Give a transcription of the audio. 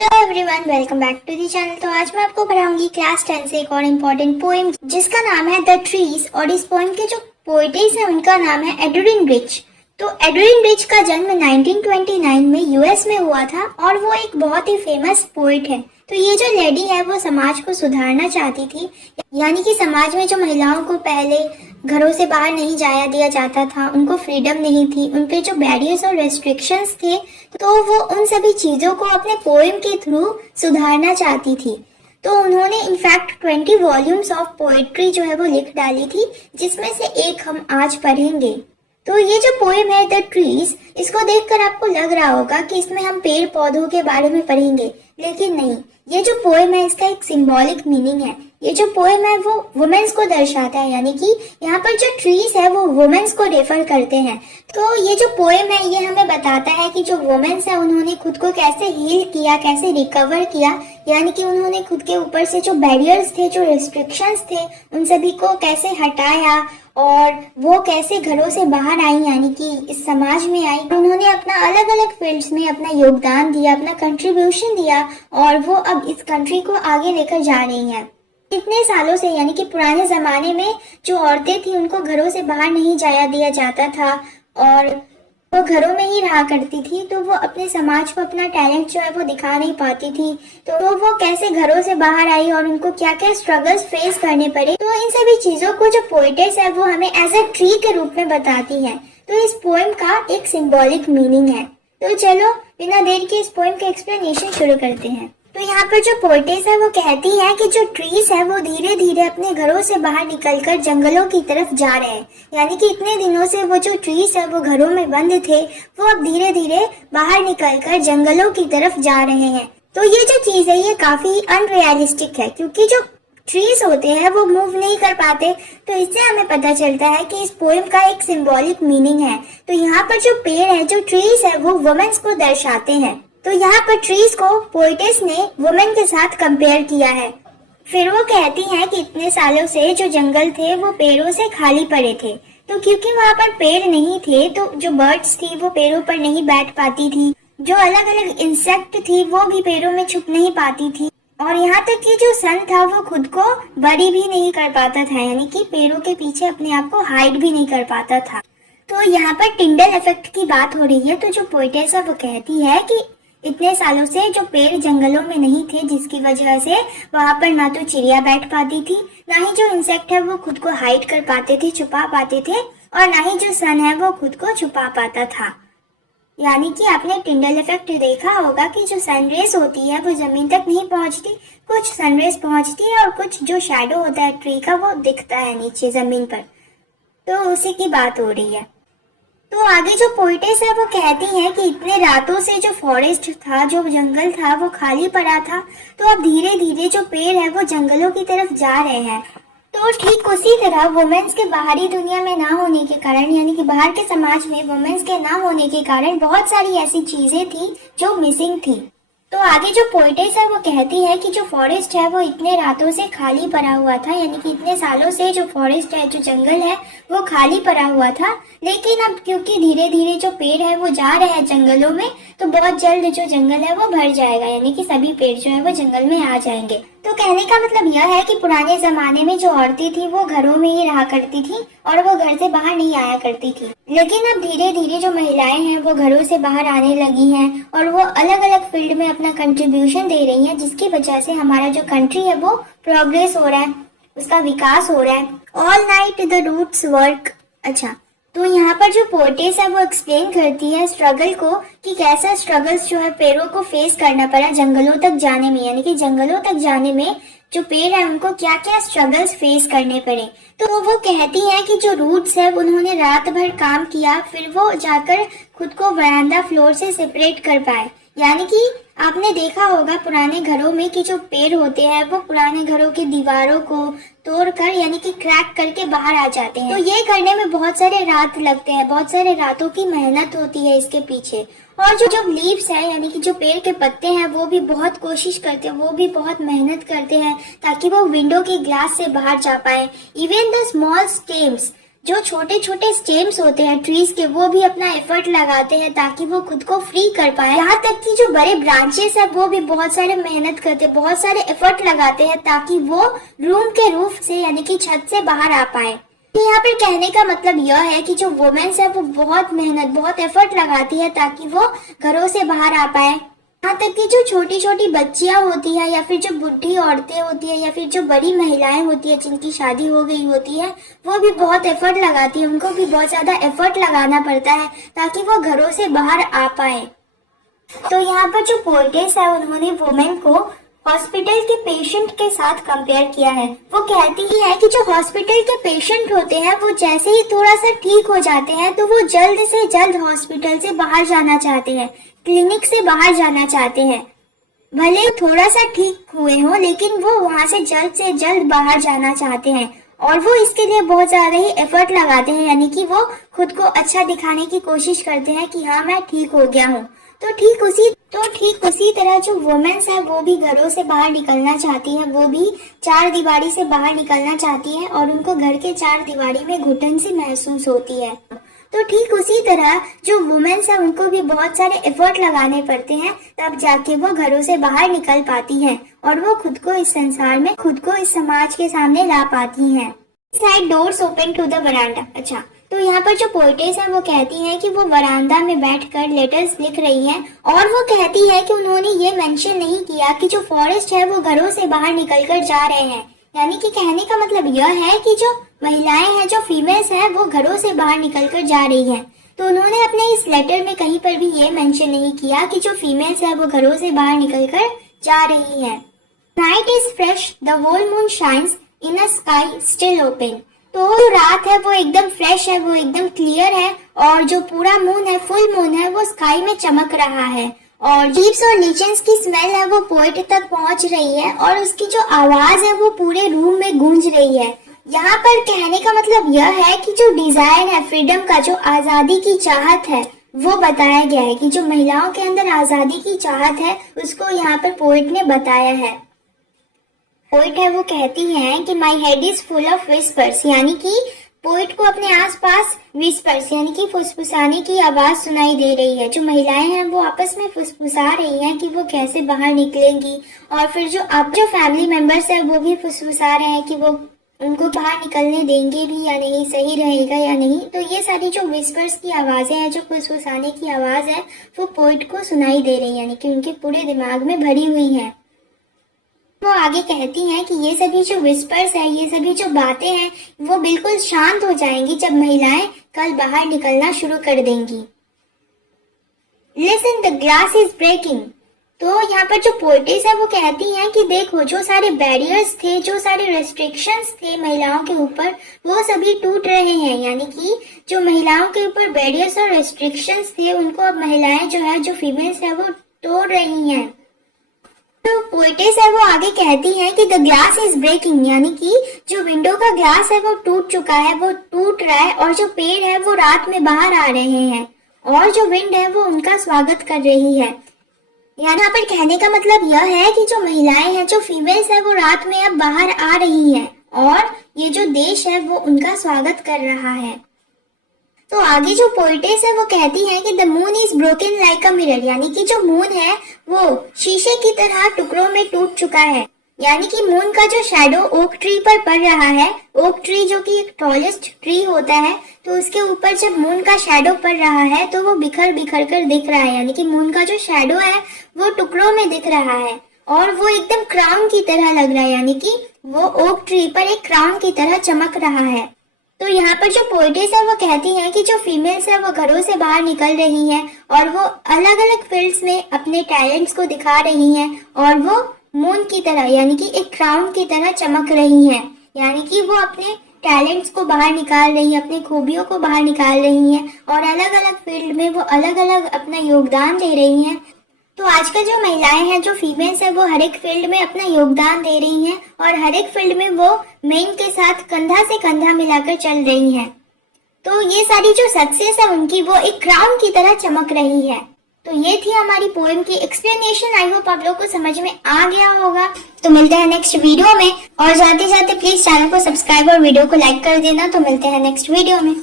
Hello everyone, welcome back to the channel. तो आज मैं आपको पढ़ाऊंगी क्लास 10 से एक और इम्पोर्टेंट पोएम जिसका नाम है द ट्रीज। और इस पोएम के जो पोएटिस है उनका नाम है एडरिन रिच। तो एडरिन रिच का जन्म 1929 में यूएस में हुआ था और वो एक बहुत ही फेमस पोइट है। तो ये जो लेडी है वो समाज को सुधारना चाहती थी, यानी कि समाज में जो महिलाओं को पहले घरों से बाहर नहीं जाया दिया जाता था, उनको फ्रीडम नहीं थी, उन पे जो बैरियर्स और रेस्ट्रिक्शंस थे, तो वो उन सभी चीजों को अपने पोएम के थ्रू सुधारना चाहती थी। तो उन्होंने इनफैक्ट 20 वॉल्यूम्स ऑफ पोएट्री जो है वो लिख डाली थी, जिसमें से एक हम आज पढ़ेंगे। तो ये जो पोएम है द ट्रीज, इसको देखकर आपको लग रहा होगा कि इसमें हम पेड़ पौधों के बारे में पढ़ेंगे, लेकिन नहीं। ये जो पोएम है इसका एक सिंबॉलिक मीनिंग है। ये जो पोएम है वो वुमेन्स को दर्शाता है, यानी कि यहाँ पर जो ट्रीज है वो वुमेन्स को रेफर करते हैं। तो ये जो पोएम है ये हमें बताता है कि जो वुमेन्स है उन्होंने खुद को कैसे हील किया, कैसे रिकवर किया, यानी कि उन्होंने खुद के ऊपर से जो बैरियर्स थे, जो रेस्ट्रिक्शंस थे, उन सभी को कैसे हटाया और वो कैसे घरों से बाहर आई, यानी कि इस समाज में आई। उन्होंने अपना अलग अलग फील्ड्स में अपना योगदान दिया, अपना कंट्रीब्यूशन दिया और वो अब इस कंट्री को आगे लेकर जा रही हैं। इतने सालों से, यानी कि पुराने जमाने में जो औरतें थी उनको घरों से बाहर नहीं जाया दिया जाता था और वो घरों में ही रहा करती थी, तो वो अपने समाज को अपना टैलेंट जो है वो दिखा नहीं पाती थी। तो वो कैसे घरों से बाहर आई और उनको क्या क्या स्ट्रगल्स फेस करने पड़े, तो इन सभी चीजों को जो पोएटेस है वो हमें एज अ ट्री के रूप में बताती है। तो इस पोएम का एक सिंबॉलिक मीनिंग है। तो चलो बिना देर के इस पोएम का एक्सप्लेनेशन शुरू करते हैं। तो यहाँ पर जो पोएटेस है वो कहती है कि जो ट्रीज है वो धीरे धीरे अपने घरों से बाहर निकलकर जंगलों की तरफ जा रहे हैं, यानी कि इतने दिनों से वो जो ट्रीज है वो घरों में बंद थे, वो अब धीरे धीरे बाहर निकलकर जंगलों की तरफ जा रहे हैं। तो ये जो चीज है ये काफी अनरियलिस्टिक है, क्योंकि जो ट्रीज होते हैं वो मूव नहीं कर पाते। तो इससे हमें पता चलता है कि इस पोएम का एक सिंबॉलिक मीनिंग है। तो यहाँ पर जो पेड़ है, जो ट्रीज है, वो वुमेन्स को दर्शाते हैं। तो यहाँ पर ट्रीज को पोएटेस ने वुमेन के साथ कंपेयर किया है। फिर वो कहती हैं कि इतने सालों से जो जंगल थे वो पेड़ों से खाली पड़े थे, तो क्योंकि वहाँ पर पेड़ नहीं थे तो जो बर्ड्स थी वो पेड़ों पर नहीं बैठ पाती थी, जो अलग अलग इंसेक्ट थी वो भी पेड़ों में छुप नहीं पाती थी, और यहाँ तक कि जो सन था वो खुद को बड़ी भी नहीं कर पाता था, यानी कि पेड़ों के पीछे अपने आप को हाइड भी नहीं कर पाता था। तो यहाँ पर टिंडल इफेक्ट की बात हो रही है। तो जो पोएटेस है वो कहती है कि इतने सालों से जो पेड़ जंगलों में नहीं थे, जिसकी वजह से वहाँ पर ना तो चिड़िया बैठ पाती थी, ना ही जो इंसेक्ट है वो खुद को हाइड कर पाते थे, छुपा पाते थे, और ना ही जो सन है वो खुद को छुपा पाता था। यानी कि आपने टिंडल इफेक्ट देखा होगा कि जो सनरेज होती है वो जमीन तक नहीं पहुँचती, कुछ सनरेज पहुँचती है और कुछ जो शैडो होता है ट्री का वो दिखता है नीचे जमीन पर। तो उसी की बात हो रही है। तो आगे जो पोएटेस है वो कहती है कि इतने रातों से जो फॉरेस्ट था, जो जंगल था, वो खाली पड़ा था, तो अब धीरे धीरे जो पेड़ है वो जंगलों की तरफ जा रहे हैं। तो ठीक उसी तरह वुमेन्स के बाहरी दुनिया में ना होने के कारण, यानी कि बाहर के समाज में वुमेन्स के ना होने के कारण बहुत सारी ऐसी चीजें थी जो मिसिंग थी। तो आगे जो पोएटेस है वो कहती है कि जो फॉरेस्ट है वो इतने रातों से खाली पड़ा हुआ था, यानी कि इतने सालों से जो फॉरेस्ट है, जो जंगल है, वो खाली पड़ा हुआ था, लेकिन अब क्योंकि धीरे धीरे जो पेड़ है वो जा रहे हैं जंगलों में, तो बहुत जल्द जो जंगल है वो भर जाएगा, यानी कि सभी पेड़ जो है वो जंगल में आ जाएंगे। तो कहने का मतलब यह है कि पुराने जमाने में जो औरतें थी वो घरों में ही रहा करती थी और वो घर से बाहर नहीं आया करती थी, लेकिन अब धीरे धीरे जो महिलाएं हैं वो घरों से बाहर आने लगी हैं और वो अलग अलग फील्ड में अपना कंट्रीब्यूशन दे रही हैं, जिसकी वजह से हमारा जो कंट्री है वो प्रोग्रेस हो रहा है, उसका विकास हो रहा है। All night the roots work. अच्छा, तो यहाँ पर जो पोएटेस है वो एक्सप्लेन करती है स्ट्रगल को, कि कैसा स्ट्रगल्स जो है पेड़ों को फेस करना पड़ा जंगलों तक जाने में, यानी कि जंगलों तक जाने में जो पेड़ है उनको क्या क्या स्ट्रगल्स फेस करने पड़े। तो वो कहती है कि जो रूट्स है उन्होंने रात भर काम किया, फिर वो जाकर खुद को वरांडा फ्लोर से सेपरेट कर पाए। यानी कि आपने देखा होगा पुराने घरों में कि जो पेड़ होते हैं वो पुराने घरों की दीवारों को तोड़कर, यानी कि क्रैक करके बाहर आ जाते हैं। तो ये करने में बहुत सारे रात लगते हैं, बहुत सारे रातों की मेहनत होती है इसके पीछे। और जो लीव्स है, यानी कि जो पेड़ के पत्ते हैं, वो भी बहुत कोशिश करते हैं, वो भी बहुत मेहनत करते हैं ताकि वो विंडो की ग्लास से बाहर जा पाए। इवन द स्मॉल स्टेम्स, जो छोटे छोटे स्टेम्स होते हैं ट्रीज के, वो भी अपना एफर्ट लगाते हैं ताकि वो खुद को फ्री कर पाए। यहाँ तक कि जो बड़े ब्रांचेस है वो भी बहुत सारे मेहनत करते, बहुत सारे एफर्ट लगाते हैं ताकि वो रूम के रूफ से यानी कि छत से बाहर आ पाए। तो यहाँ पर कहने का मतलब यह है कि जो वुमेन्स है वो बहुत मेहनत, बहुत एफर्ट लगाती है ताकि वो घरों से बाहर आ पाए। यहाँ तक कि जो छोटी छोटी बच्चियां होती है या फिर जो बुढ़ी औरतें होती है या फिर जो बड़ी महिलाएं होती है जिनकी शादी हो गई होती है, वो भी बहुत एफर्ट लगाती है। उनको भी बहुत ज्यादा एफर्ट लगाना पड़ता है ताकि वो घरों से बाहर आ पाए। तो यहाँ पर जो पोएटेस है उन्होंने वुमेन को हॉस्पिटल के पेशेंट के साथ कंपेयर किया है। वो कहती ही है कि जो हॉस्पिटल के पेशेंट होते हैं वो जैसे ही थोड़ा सा ठीक हो जाते हैं तो वो जल्द से जल्द हॉस्पिटल से बाहर जाना चाहते हैं, क्लिनिक से बाहर जाना चाहते हैं। भले थोड़ा सा ठीक हुए हो लेकिन वो वहाँ से जल्द बाहर जाना चाहते हैं और वो इसके लिए बहुत ज्यादा ही एफर्ट लगाते हैं, यानी कि वो खुद को अच्छा दिखाने की कोशिश करते हैं कि हाँ मैं ठीक हो गया हूँ। तो ठीक उसी तरह जो वुमेन्स है वो भी घरों से बाहर निकलना चाहती है, वो भी चार दीवारी से बाहर निकलना चाहती है और उनको घर के चार दीवारी में घुटन सी महसूस होती है। तो ठीक उसी तरह जो वुमेन्स है उनको भी बहुत सारे एफर्ट लगाने पड़ते हैं, तब जाके वो घरों से बाहर निकल पाती हैं और वो खुद को इस संसार में, खुद को इस समाज के सामने ला पाती हैं। Side doors open to the veranda. अच्छा, तो यहाँ पर जो पोएटेस है वो कहती हैं कि वो वरांडा में बैठकर लेटर्स लिख रही हैं और वो कहती है कि उन्होंने ये मेंशन नहीं किया कि जो फॉरेस्ट है वो घरों से बाहर निकलकर जा रहे हैं। यानी कि कहने का मतलब यह है कि जो महिलाएं हैं, जो फीमेल्स हैं, वो घरों से बाहर निकलकर जा रही हैं। तो उन्होंने अपने इस लेटर में कहीं पर भी ये मेंशन नहीं किया कि जो फीमेल्स हैं वो घरों से बाहर निकलकर जा रही हैं। Night is fresh, the whole moon shines in a sky still open. तो जो रात है वो एकदम फ्रेश है, वो एकदम क्लियर है और जो पूरा मून है, फुल मून है, वो स्काई में चमक रहा है और लीव्स और लीचेंस की स्मेल है वो पोएट तक पहुंच रही है और उसकी जो आवाज है वो पूरे रूम में गूंज रही है। यहाँ पर कहने का मतलब यह है कि जो डिजायर है फ्रीडम का, जो आजादी की चाहत है, वो बताया गया है कि जो महिलाओं के अंदर आजादी की चाहत है उसको यहाँ पर पोएट ने बताया है। पोएट है वो कहती हैं कि my head is full of whispers, यानी कि पोएट को अपने आसपास विस्पर्स यानी कि फुसफुसाने की आवाज सुनाई दे रही है। जो महिलाएं हैं वो आपस में फुसफुसा रही हैं कि वो कैसे बाहर निकलेंगी और फिर जो फैमिली मेंबर्स है वो भी फुसफुसा रहे हैं कि वो उनको बाहर निकलने देंगे भी या नहीं, सही रहेगा या नहीं। तो ये सारी जो विस्पर्स की आवाजें हैं, जो फुसफुसाने की आवाज है, वो पोएट को सुनाई दे रही है, यानी कि उनके पूरे दिमाग में भरी हुई है। वो आगे कहती हैं कि ये सभी जो विस्पर्स है, ये सभी जो बातें हैं, वो बिल्कुल शांत हो जाएंगी जब महिलाएं कल बाहर निकलना शुरू कर देंगी। Listen, the glass is breaking. तो यहाँ पर जो पोएटेस है वो कहती हैं कि देखो, जो सारे बैरियर्स थे, जो सारे रेस्ट्रिक्शंस थे महिलाओं के ऊपर, वो सभी टूट रहे हैं। यानी कि जो महिलाओं के ऊपर बैरियर्स और रेस्ट्रिक्शंस थे उनको अब महिलाएं जो है, जो फीमेल्स है, वो तोड़ रही हैं। तो पोएटेस है वो आगे कहती है कि द ग्लास इज ब्रेकिंग, यानी कि जो विंडो का ग्लास है वो टूट चुका है, वो टूट रहा है और जो पेड़ है वो रात में बाहर आ रहे हैं और जो विंड है वो उनका स्वागत कर रही है। यहाँ पर कहने का मतलब यह है कि जो महिलाएं हैं, जो फीमेल्स है, वो रात में अब बाहर आ रही हैं और ये जो देश है वो उनका स्वागत कर रहा है। तो आगे जो पोएटेस है वो कहती है कि the moon is broken like a mirror, यानी कि जो मून है वो शीशे की तरह टुकड़ों में टूट चुका है। यानी कि मून का जो शैडो ओक ट्री पर पड़ रहा है, ओक ट्री जो कि एक टॉलेस्ट ट्री होता है, तो उसके ऊपर जब मून का शैडो पड़ रहा है तो वो बिखर बिखर कर दिख रहा है। यानी कि मून का जो शैडो है वो टुकड़ों में दिख रहा है और वो एकदम क्राउन की तरह लग रहा है, यानी कि वो ओक ट्री पर एक क्राउन की तरह चमक रहा है। तो यहाँ पर जो पोएटेस है वो कहती हैं कि जो फीमेल्स है वो घरों से बाहर निकल रही हैं और वो अलग अलग फील्ड्स में अपने टैलेंट्स को दिखा रही हैं और वो मून की तरह, यानी कि एक क्राउन की तरह चमक रही हैं। यानी कि वो अपने टैलेंट्स को बाहर निकाल रही हैं, अपनी खूबियों को बाहर निकाल रही हैं और अलग अलग फील्ड में वो अलग अलग अपना योगदान दे रही हैं। तो आजकल जो महिलाएं हैं, जो फीमेल्स हैं, वो हर एक फील्ड में अपना योगदान दे रही हैं और हर एक फील्ड में वो मेन के साथ कंधा से कंधा मिलाकर चल रही हैं। तो ये सारी जो सक्सेस है उनकी, वो एक क्राउन की तरह चमक रही है। तो ये थी हमारी पोएम की एक्सप्लेनेशन। आई होप आप लोग को समझ में आ गया होगा। तो मिलते हैं नेक्स्ट वीडियो में, और जाते जाते प्लीज चैनल को सब्सक्राइब और वीडियो को लाइक कर देना। तो मिलते हैं नेक्स्ट वीडियो में।